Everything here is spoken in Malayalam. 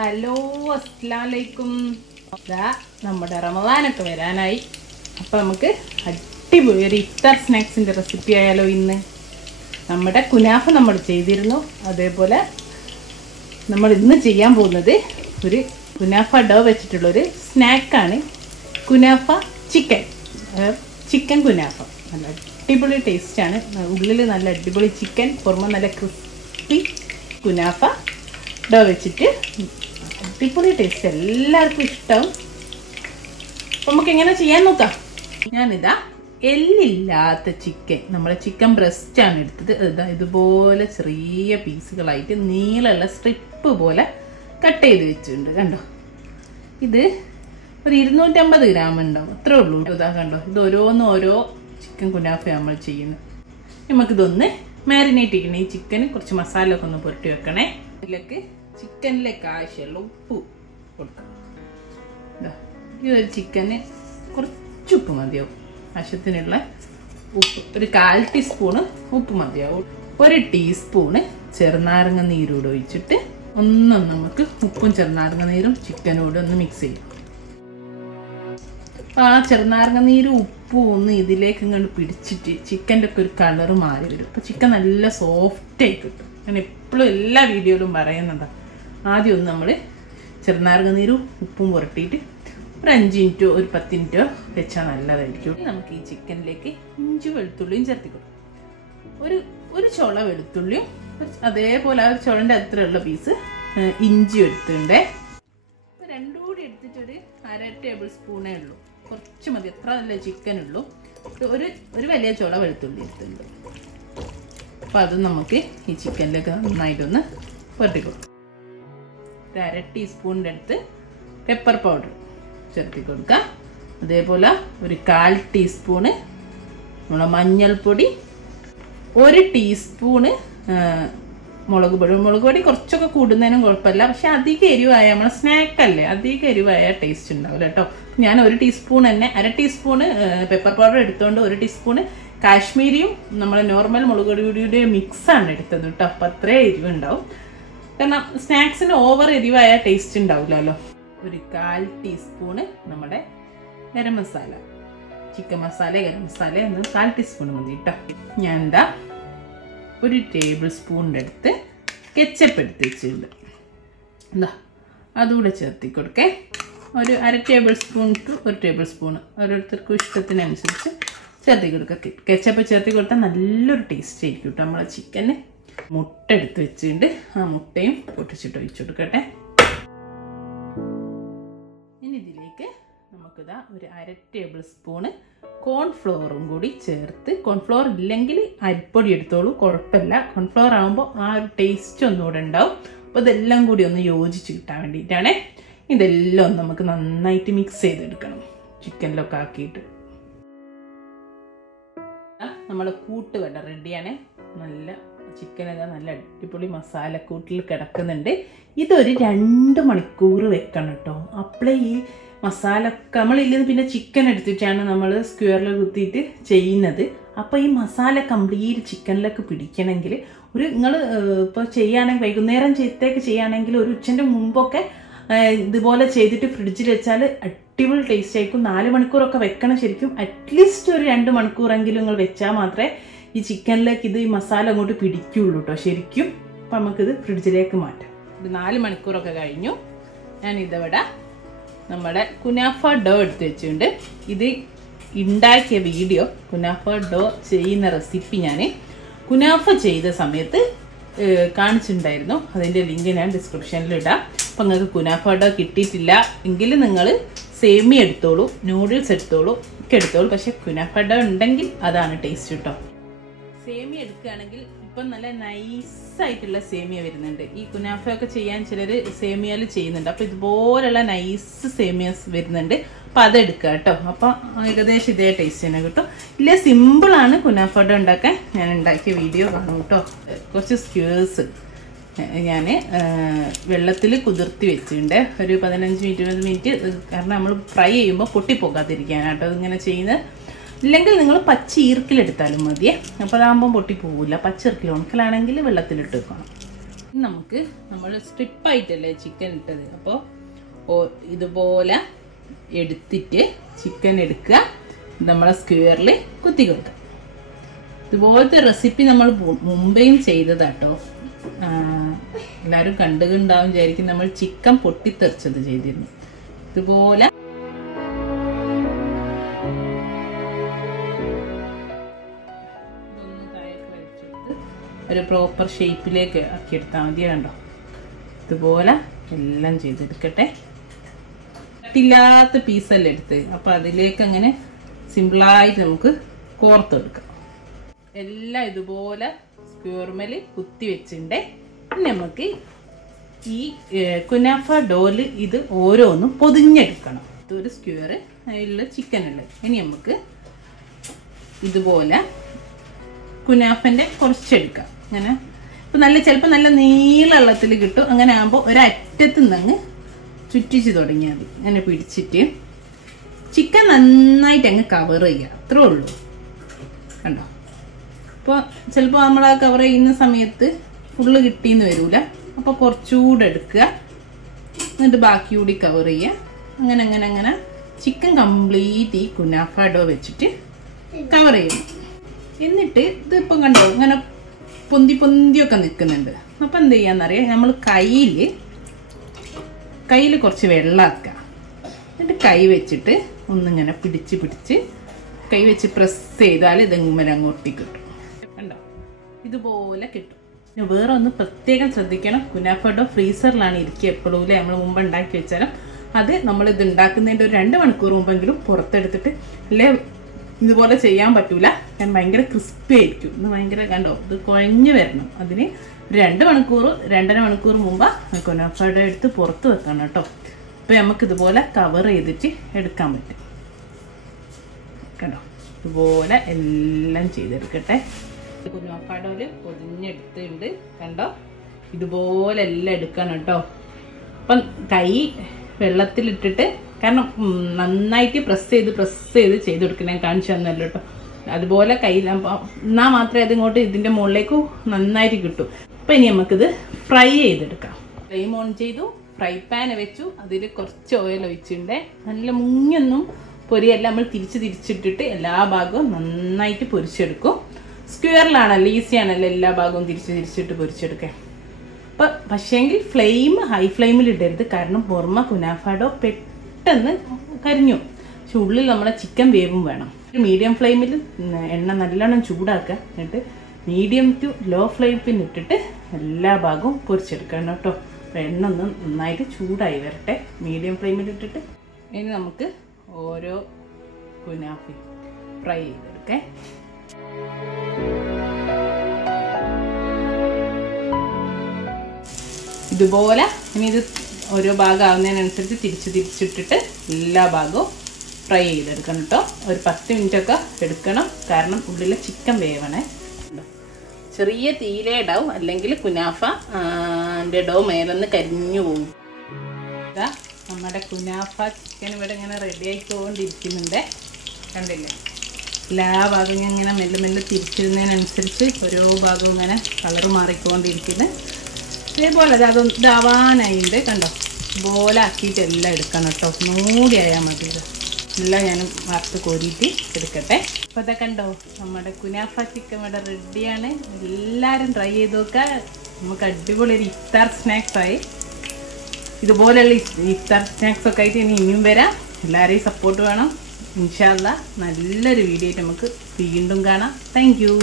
ഹലോ അസ്സലാമലൈക്കും. നമ്മുടെ റമദാനൊക്കെ വരാനായി. അപ്പോൾ നമുക്ക് അടിപൊളി ഒരു ഇഫ്താർ സ്നാക്സിൻ്റെ റെസിപ്പി ആയാലോ. ഇന്ന് നമ്മുടെ കുനാഫ നമ്മൾ ചെയ്തിരുന്നു. അതേപോലെ നമ്മൾ ഇന്ന് ചെയ്യാൻ പോകുന്നത് ഒരു കുനാഫ ഡോ വെച്ചിട്ടുള്ളൊരു സ്നാക്കാണ്. കുനാഫ ചിക്കൻ കുനാഫ. നല്ല അടിപൊളി ടേസ്റ്റാണ്. ഉള്ളിൽ നല്ല അടിപൊളി ചിക്കൻ, പുറമെ നല്ല ക്രിസ്പി കുനാഫ ഡോ വെച്ചിട്ട് അടിപൊളി ടേസ്റ്റ്, എല്ലാവർക്കും ഇഷ്ടം. അപ്പം നമുക്ക് എങ്ങനെ ചെയ്യാൻ നോക്കാം. ഞാനിതാ എല്ലില്ലാത്ത ചിക്കൻ, നമ്മളെ ചിക്കൻ ബ്രസ്റ്റാണ് എടുത്തത്. ഇതാ ഇതുപോലെ ചെറിയ പീസുകളായിട്ട് നീളമുള്ള സ്ട്രിപ്പ് പോലെ കട്ട് ചെയ്ത് വെച്ചിട്ടുണ്ട്. കണ്ടോ, ഇത് ഒരു 250 ഗ്രാം ഉണ്ടാവും, അത്രേ ഉള്ളൂ. ഇതാ കണ്ടോ, ഇത് ഓരോന്നും ഓരോ ചിക്കൻ കുനാഫ നമ്മൾ ചെയ്യുന്നത്. നമുക്കിതൊന്ന് മാരിനേറ്റ് ചെയ്യണം. ഈ ചിക്കന് കുറച്ച് മസാല ഒക്കെ ഒന്ന് പുരട്ടി വെക്കണേ. ഇതിലേക്ക് ചിക്കനിലേക്ക് ആവശ്യമുള്ള ഉപ്പ് കൊടുക്കണം. ഈ ഒരു ചിക്കന് കുറച്ച് ഉപ്പ് മതിയാവും. ആവശ്യത്തിനുള്ള ഉപ്പ് ഒരു 1/4 ടീസ്പൂണ് ഉപ്പ് മതിയാവും. 1 ടീസ്പൂണ് ചെറുനാരങ്ങ നീരോട് ഒഴിച്ചിട്ട് നമുക്ക് ഉപ്പും ചെറുനാരങ്ങ നീരും ചിക്കനോട് ഒന്ന് മിക്സ് ചെയ്യും. ആ ചെറുനാരങ്ങ നീരും ഉപ്പും ഒന്ന് ഇതിലേക്ക് ഇങ്ങോട്ട് പിടിച്ചിട്ട് ചിക്കൻ്റെ ഒക്കെ ഒരു കളറ് മാറി വരും. അപ്പോൾ ചിക്കൻ നല്ല സോഫ്റ്റായി കിട്ടും. ഞാൻ എപ്പോഴും എല്ലാ വീഡിയോയിലും പറയുന്നതാണ്. ആദ്യം ഒന്ന് നമ്മൾ ചെറുനാരങ്ങ നീരും ഉപ്പും പുരട്ടിയിട്ട് ഒരു 5 മിനിറ്റോ ഒരു 10 മിനിറ്റോ വെച്ചാൽ നല്ലതായിരിക്കും. നമുക്ക് ഈ ചിക്കനിലേക്ക് ഇഞ്ചി വെളുത്തുള്ളിയും ചേർത്തി കൊടുക്കും. ഒരു ചുള വെളുത്തുള്ളിയും അതേപോലെ ആ ഒരു ചുളൻ്റെ അത്രയുള്ള പീസ് ഇഞ്ചി എടുത്തിട്ടുണ്ട്. രണ്ടും കൂടി എടുത്തിട്ടൊരു 1/2 ടേബിൾ സ്പൂണേ ഉള്ളൂ, കുറച്ച് മതി, എത്ര നല്ല ചിക്കൻ ഉള്ളൂ. ഒരു വലിയ ചുള വെളുത്തുള്ളി എടുത്തിട്ടുണ്ട്. അപ്പോൾ അത് നമുക്ക് ഈ ചിക്കനിലേക്ക് നന്നായിട്ടൊന്ന് പുരട്ടി കൊടുക്കും. 1/2 ടീസ്പൂണിൻ്റെ അടുത്ത് പെപ്പർ പൗഡർ ചേർത്തി കൊടുക്കാം. അതേപോലെ ഒരു 1/4 ടീസ്പൂണ് നമ്മളെ മഞ്ഞൾപ്പൊടി, 1 ടീസ്പൂണ് മുളക് പൊടി കുറച്ചൊക്കെ കൂടുന്നതിനും കുഴപ്പമില്ല. പക്ഷെ അധികം എരിവായ നമ്മളെ സ്നാക്കല്ലേ, അധികം എരിവായ ടേസ്റ്റ് ഉണ്ടാവില്ല കേട്ടോ. ഞാൻ 1 ടീസ്പൂൺ തന്നെ 1/2 ടീസ്പൂണ് പെപ്പർ പൗഡർ എടുത്തുകൊണ്ട് 1 ടീസ്പൂണ് കാശ്മീരിയും നമ്മളെ നോർമൽ മുളക് പൊടിയുടെ മിക്സാണ് എടുത്തത് കേട്ടോ. അപ്പം അത്രയും എരിവുണ്ടാവും. കാരണം സ്നാക്സിന് ഓവർ എരിവായ ടേസ്റ്റ് ഉണ്ടാവില്ലല്ലോ. ഒരു 1/4 ടീസ്പൂണ് നമ്മുടെ ഗരം മസാല, ചിക്കൻ മസാല ഗരം മസാല എന്ന് 1/4 ടീസ്പൂൺ മതി കേട്ടോ. ഞാൻ എന്താ 1 ടേബിൾ സ്പൂണിൻ്റെ അടുത്ത് കെച്ചപ്പ് എടുത്ത് വെച്ചിട്ടുണ്ട്. എന്താ അതുകൂടെ ചേർത്തി കൊടുക്കേ. ഒരു 1/2 tablespoon to 1 tablespoon ഓരോരുത്തർക്കും ഇഷ്ടത്തിനനുസരിച്ച് ചേർത്തി കൊടുക്കുക. കെച്ചപ്പ് ചേർത്തി കൊടുത്താൽ നല്ലൊരു ടേസ്റ്റ് ആയിരിക്കും കേട്ടോ. നമ്മളെ ചിക്കന് മുട്ട എടുത്ത് വെച്ചിട്ടുണ്ട്. ആ മുട്ടയും പൊട്ടിച്ചിട്ട് ഒഴിച്ചു കൊടുക്കട്ടെ. ഇനി ഇതിലേക്ക് നമുക്കിതാ ഒരു 1/2 ടേബിൾ സ്പൂണ് കോൺഫ്ലവറും കൂടി ചേർത്ത്, കോൺഫ്ലവർ ഇല്ലെങ്കിൽ അരിപ്പൊടി എടുത്തോളൂ, കുഴപ്പമില്ല. കോൺഫ്ലവർ ആകുമ്പോൾ ആ ഒരു ടേസ്റ്റ് ഒന്നുകൂടെ ഉണ്ടാവും. അപ്പോൾ ഇതെല്ലാം കൂടി ഒന്ന് യോജിച്ച് കിട്ടാൻ വേണ്ടിയിട്ടാണ്. ഇതെല്ലാം ഒന്ന് നമുക്ക് നന്നായിട്ട് മിക്സ് ചെയ്തെടുക്കണം ചിക്കനിലൊക്കെ ആക്കിയിട്ട്. നമ്മളെ കൂട്ടുകട റെഡിയാണ്. നല്ല ചിക്കനൊക്കെ നല്ല അടിപൊളി മസാലക്കൂട്ടിൽ കിടക്കുന്നുണ്ട്. ഇതൊരു 2 മണിക്കൂർ വെക്കണം കേട്ടോ. അപ്പോഴേ ഈ മസാല നമ്മളില്ലെന്ന് പിന്നെ ചിക്കൻ എടുത്തിട്ടാണ് നമ്മൾ സ്ക്വയറിൽ കുത്തിയിട്ട് ചെയ്യുന്നത്. അപ്പോൾ ഈ മസാല കംപ്ലീറ്റ് ചിക്കനിലേക്ക് പിടിക്കണമെങ്കിൽ നിങ്ങൾ ഇപ്പോൾ ചെയ്യുകയാണെങ്കിൽ വൈകുന്നേരം ചെയ്തേക്ക് ചെയ്യുകയാണെങ്കിൽ ഒരു ഉച്ചൻ്റെ മുമ്പൊക്കെ ഇതുപോലെ ചെയ്തിട്ട് ഫ്രിഡ്ജിൽ വെച്ചാൽ അടിപൊളി ടേസ്റ്റ് ആയിരിക്കും. 4 മണിക്കൂറൊക്കെ വെക്കണം ശരിക്കും. അറ്റ്ലീസ്റ്റ് ഒരു 2 മണിക്കൂറെങ്കിലും നിങ്ങൾ വെച്ചാൽ മാത്രമേ ഈ ചിക്കനിലേക്ക് ഇത് ഈ മസാല അങ്ങോട്ട് പിടിക്കുകയുള്ളൂ കേട്ടോ ശരിക്കും. അപ്പം നമുക്കിത് ഫ്രിഡ്ജിലേക്ക് മാറ്റാം. ഇത് 4 മണിക്കൂറൊക്കെ കഴിഞ്ഞു. ഞാൻ ഇതവിടെ നമ്മുടെ കുനാഫ ഡോ എടുത്ത് വെച്ചിട്ടുണ്ട്. ഇത് ഉണ്ടാക്കിയ വീഡിയോ, കുനാഫ ഡോ ചെയ്യുന്ന റെസിപ്പി ഞാൻ കുനാഫ ചെയ്ത സമയത്ത് കാണിച്ചിട്ടുണ്ടായിരുന്നു. അതിൻ്റെ ലിങ്ക് ഞാൻ ഡിസ്ക്രിപ്ഷനിൽ ഇടാം. അപ്പം നിങ്ങൾക്ക് കുനാഫ ഡോ കിട്ടിയിട്ടില്ല എങ്കിൽ നിങ്ങൾ സേമിയ എടുത്തോളൂ, നൂഡിൽസ് എടുത്തോളൂ, ഒക്കെ എടുത്തോളൂ. പക്ഷേ കുനാഫ ഡോ ഉണ്ടെങ്കിൽ അതാണ് ടേസ്റ്റ് കേട്ടോ. സേമിയ എടുക്കുകയാണെങ്കിൽ ഇപ്പം നല്ല നൈസായിട്ടുള്ള സേമിയ വരുന്നുണ്ട്. ഈ കുനാഫയൊക്കെ ചെയ്യാൻ ചിലർ സേമിയയിൽ ചെയ്യുന്നുണ്ട്. അപ്പോൾ ഇതുപോലുള്ള നൈസ് സേമിയസ് വരുന്നുണ്ട്. അപ്പോൾ അതെടുക്കുക കേട്ടോ. അപ്പോൾ ഏകദേശം ഇതേ ടേസ്റ്റ് തന്നെ കിട്ടും. ഇല്ല, സിമ്പിളാണ് കുനാഫ ഡോ ഉണ്ടാക്കാൻ. ഞാൻ ഉണ്ടാക്കിയ വീഡിയോ കാണും കേട്ടോ. കുറച്ച് സ്ക്യൂസ് ഞാൻ വെള്ളത്തിൽ കുതിർത്തി വെച്ചിട്ടുണ്ട്. ഒരു 15-20 മിനിറ്റ്. കാരണം നമ്മൾ ഫ്രൈ ചെയ്യുമ്പോൾ പൊട്ടിപ്പോകാതിരിക്കാനാട്ടോ ഇതിങ്ങനെ ചെയ്യുന്നത്. ഇല്ലെങ്കിൽ നിങ്ങൾ പച്ച ഈർക്കിലെടുത്താലും മതിയേ. അപ്പോൾ അതാകുമ്പം പൊട്ടിപ്പോകില്ല. പച്ച ഈർക്കിൽ ഉണക്കലാണെങ്കിൽ വെള്ളത്തിലിട്ട് വെക്കണം. നമുക്ക് നമ്മൾ സ്ട്രിപ്പായിട്ടല്ലേ ചിക്കൻ ഇട്ടത്, അപ്പോൾ ഇതുപോലെ എടുത്തിട്ട് ചിക്കൻ എടുക്കുക, നമ്മളെ സ്ക്വയറിൽ കുത്തി കൊടുക്കുക. ഇതുപോലത്തെ റെസിപ്പി നമ്മൾ മുമ്പേയും ചെയ്തതാട്ടോ. എല്ലാവരും കണ്ടുണ്ടാവും വിചാരിക്കും. നമ്മൾ ചിക്കൻ പൊട്ടിത്തെറിച്ചത് ചെയ്തിരുന്നു. ഇതുപോലെ ഒരു പ്രോപ്പർ ഷേപ്പിലേക്ക് ആക്കിയെടുത്താൽ മതി. കണ്ടോ, ഇതുപോലെ എല്ലാം ചെയ്തെടുക്കട്ടെ. കട്ടില്ലാത്ത പീസല്ലേ എടുത്ത്, അപ്പോൾ അതിലേക്ക് അങ്ങനെ സിമ്പിളായിട്ട് നമുക്ക് കോർത്തെടുക്കാം. എല്ലാം ഇതുപോലെ സ്ക്വയർമേൽ കുത്തി വെച്ചിട്ടുണ്ട്. ഇനി നമുക്ക് ഈ കുനാഫ ഡോല് ഇത് ഓരോന്നും പൊതിഞ്ഞെടുക്കണം. ഇതൊരു സ്ക്വയർ അതിലുള്ള ചിക്കൻ ഉള്ളത്. ഇനി നമുക്ക് ഇതുപോലെ കുനാഫൻ്റെ കുറച്ചെടുക്കാം. അങ്ങനെ ഇപ്പം ചിലപ്പോൾ നല്ല നീളത്തിൽ കിട്ടും. അങ്ങനെ ആകുമ്പോൾ ഒരറ്റത്ത് നിന്ന് ചുറ്റിച്ച് തുടങ്ങിയാൽ മതി. അങ്ങനെ പിടിച്ചിട്ട് ചിക്കൻ നന്നായിട്ട് അങ്ങ് കവർ ചെയ്യുക, അത്രേ ഉള്ളൂ. കണ്ടോ, അപ്പോൾ ചിലപ്പോൾ നമ്മൾ ആ കവർ ചെയ്യുന്ന സമയത്ത് ഫുള്ള് കിട്ടിയെന്ന് വരില്ല. അപ്പോൾ കുറച്ചുകൂടെ എടുക്കുക, എന്നിട്ട് ബാക്കി കൂടി കവർ ചെയ്യുക. അങ്ങനെ അങ്ങനെ അങ്ങനെ ചിക്കൻ കംപ്ലീറ്റ് ഈ കുനാഫ ഡോ വെച്ചിട്ട് കവർ ചെയ്യണം. എന്നിട്ട് ഇതിപ്പം കണ്ടോ ഇങ്ങനെ പൊന്തിയൊക്കെ നിൽക്കുന്നുണ്ട്. അപ്പം എന്ത് ചെയ്യാന്നറിയാം, നമ്മൾ കയ്യിൽ കുറച്ച് വെള്ളമാക്കുക. എന്നിട്ട് കൈ വെച്ചിട്ട് ഒന്നിങ്ങനെ പിടിച്ച് കൈ വെച്ച് പ്രസ് ചെയ്താൽ ഇതെങ്ങനെ അങ്ങോട്ടേക്ക് കിട്ടും. കണ്ടോ, ഇതുപോലെ കിട്ടും. വേറെ ഒന്ന് പ്രത്യേകം ശ്രദ്ധിക്കണം, കുനാഫ ഡോ ഫ്രീസറിലാണ് ഇരിക്കുക എപ്പോഴും. നമ്മൾ മുമ്പ് ഉണ്ടാക്കി വെച്ചാലും അത് നമ്മളിത് ഉണ്ടാക്കുന്നതിൻ്റെ ഒരു 2 മണിക്കൂർ മുമ്പെങ്കിലും പുറത്തെടുത്തിട്ട്, അല്ലേ ഇതുപോലെ ചെയ്യാൻ പറ്റൂല. കാരണം ഭയങ്കര ക്രിസ്പി ആയിരിക്കും. ഇത് ഭയങ്കര കണ്ടോ, ഇത് കുഴഞ്ഞു വരണം. അതിന് 2 മണിക്കൂർ 2.5 മണിക്കൂർ മുമ്പ് കുനാഫ ഡോ എടുത്ത് പുറത്ത് വെക്കണം കേട്ടോ. അപ്പോൾ നമുക്കിതുപോലെ കവർ ചെയ്തിട്ട് എടുക്കാൻ പറ്റും. കണ്ടോ, ഇതുപോലെ എല്ലാം ചെയ്തെടുക്കട്ടെ. കുനാഫ ഡോല് പൊതിഞ്ഞെടുത്തിട്ടുണ്ട്. കണ്ടോ, ഇതുപോലെ എല്ലാം എടുക്കണം കേട്ടോ. അപ്പം കൈ വെള്ളത്തിലിട്ടിട്ട്, കാരണം നന്നായിട്ട് പ്രസ് ചെയ്ത് ചെയ്തെടുക്കണം. ഞാൻ കാണിച്ചു തന്നല്ലോ കേട്ടോ. അതുപോലെ കയ്യിലാകുമ്പോൾ എന്നാൽ മാത്രമേ അതിങ്ങോട്ട് ഇതിൻ്റെ മുകളിലേക്ക് നന്നായിട്ട് കിട്ടും. അപ്പം ഇനി നമുക്കിത് ഫ്രൈ ചെയ്തെടുക്കാം. ഫ്ലെയിം ഓൺ ചെയ്തു, ഫ്രൈ പാൻ വെച്ചു, അതിൽ കുറച്ച് ഓയിൽ ഒഴിച്ചിട്ടുണ്ട്. നല്ല മുങ്ങിയൊന്നും പൊരിയല്ല, നമ്മൾ തിരിച്ചിട്ടിട്ട് എല്ലാ ഭാഗവും നന്നായിട്ട് പൊരിച്ചെടുക്കും. സ്ക്വയറിലാണല്ലോ, ഈസിയാണല്ലോ എല്ലാ ഭാഗവും തിരിച്ചിട്ട് പൊരിച്ചെടുക്കാൻ. അപ്പം പക്ഷേങ്കിൽ ഫ്ലെയിം ഹൈ ഫ്ലെയിമിൽ ഇടരുത്, കാരണം പുറമ കുനാഫ ഡോ പെട്ടെന്ന് കരിഞ്ഞു. പക്ഷെ ഉള്ളിൽ നമ്മുടെ ചിക്കൻ വേവും വേണം. മീഡിയം ഫ്ലെയിമിൽ എണ്ണ നല്ലോണം ചൂടാക്കുക. എന്നിട്ട് മീഡിയം ടു ലോ ഫ്ലെയിമിൽ ഇട്ടിട്ട് എല്ലാ ഭാഗവും പൊരിച്ചെടുക്കണം കേട്ടോ. അപ്പോൾ എണ്ണ ഒന്ന് നന്നായിട്ട് ചൂടായി വരട്ടെ മീഡിയം ഫ്ലെയിമിൽ ഇട്ടിട്ട്. ഇനി നമുക്ക് ഓരോ കുനാഫി ഫ്രൈ ചെയ്തെടുക്കേ. ഇതുപോലെ ഇനി ഇത് ഓരോ ഭാഗം ആവുന്നതിനനുസരിച്ച് തിരിച്ചിട്ടിട്ട് എല്ലാ ഭാഗവും ഫ്രൈ ചെയ്തെടുക്കണം കേട്ടോ. ഒരു 10 മിനിറ്റൊക്കെ എടുക്കണം, കാരണം ഉള്ളിലെ ചിക്കൻ വേവണേ. ചെറിയ തീയിലേ ഇടാവും, അല്ലെങ്കിൽ കുനാഫ ഡോ മേലൊന്ന് കരിഞ്ഞു പോകും. ഇതാ നമ്മുടെ കുനാഫ ചിക്കൻ ഇവിടെ ഇങ്ങനെ റെഡി ആയിക്കൊണ്ടിരിക്കുന്നുണ്ട്. കണ്ടില്ലേ, എല്ലാ ഭാഗവും ഇങ്ങനെ മെല്ലെ തിരിച്ചിരുന്നതിനനുസരിച്ച് ഓരോ ഭാഗവും ഇങ്ങനെ കളർ മാറിക്കൊണ്ടിരിക്കുന്നത്. ഇതേപോലെ ഇതാവാനായിട്ട് കണ്ടോ, ഇതുപോലെ ആക്കിയിട്ട് എല്ലാം എടുക്കണം കേട്ടോ. ഒന്നുകൂടി ആയാൽ മതി. ഇത് എല്ലാം ഞാൻ വറുത്ത് കോരിയിട്ട് എടുക്കട്ടെ. അപ്പോൾ ഇതൊക്കെ കണ്ടോ, നമ്മുടെ കുനാഫ ചിക്കൻ ഇവിടെ റെഡിയാണ്. എല്ലാവരും ട്രൈ ചെയ്ത് നോക്കുക. നമുക്ക് അടിപൊളി ഒരു ഇഫ്താർ സ്നാക്സായി. ഇതുപോലെയുള്ള ഇഫ്താർ സ്നാക്സൊക്കെ ആയിട്ട് ഇനിയും വരാം. എല്ലാവരെയും സപ്പോർട്ട് വേണം. ഇൻഷാ അല്ലാഹ് നല്ലൊരു വീഡിയോ ആയിട്ട് നമുക്ക് വീണ്ടും കാണാം. Thank you.